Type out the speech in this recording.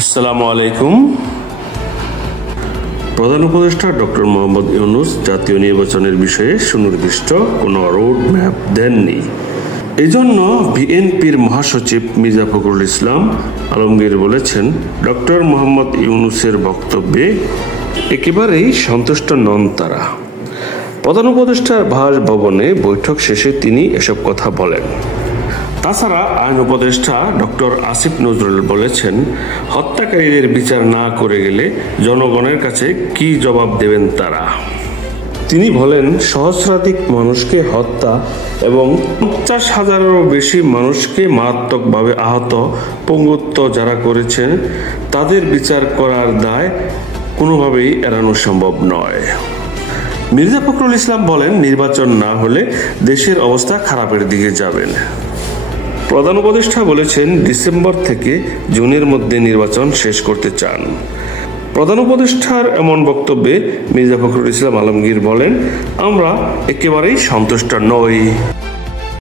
আসসালামু আলাইকুম। প্রধান উপদেষ্টা ডক্টর মোহাম্মদ ইউনূস জাতীয় নির্বাচনের বিষয়ে সুনির্দিষ্ট কোনো রোড ম্যাপ দেননি। এজন্য বিএনপির মহাসচিব মির্জা ফখরুল ইসলাম আলমগীর বলেছেন, ডক্টর মোহাম্মদ ইউনূসের বক্তব্যে একেবারেই সন্তুষ্ট নন তারা। প্রধান উপদেষ্টার বাসভবনে বৈঠক শেষে তিনি এসব কথা বলেন। তাছাড়া আইন উপদেষ্টা ডক্টর আসিফ নজরুল বলেছেন, হত্যাকারীদের বিচার না করে গেলে জনগণের কাছে কি জবাব দেবেন তারা। তিনি বলেন, সহস্রাধিক মানুষকে হত্যা এবং 50,000-এরও বেশি মানুষকে মারাত্মকভাবে আহত পঙ্গুত্ব যারা করেছেন তাদের বিচার করার দায় কোনোভাবেই এড়ানো সম্ভব নয়। মির্জা ফখরুল ইসলাম বলেন, নির্বাচন না হলে দেশের অবস্থা খারাপের দিকে যাবেন। প্রধান উপদেষ্টা বলেছেন, ডিসেম্বর থেকে জুনের মধ্যে নির্বাচন শেষ করতে চান। প্রধান উপদেষ্টার এমন বক্তব্যে মির্জা ফখরুল ইসলাম আলমগীর বলেন, আমরা একেবারেই সন্তুষ্ট নই।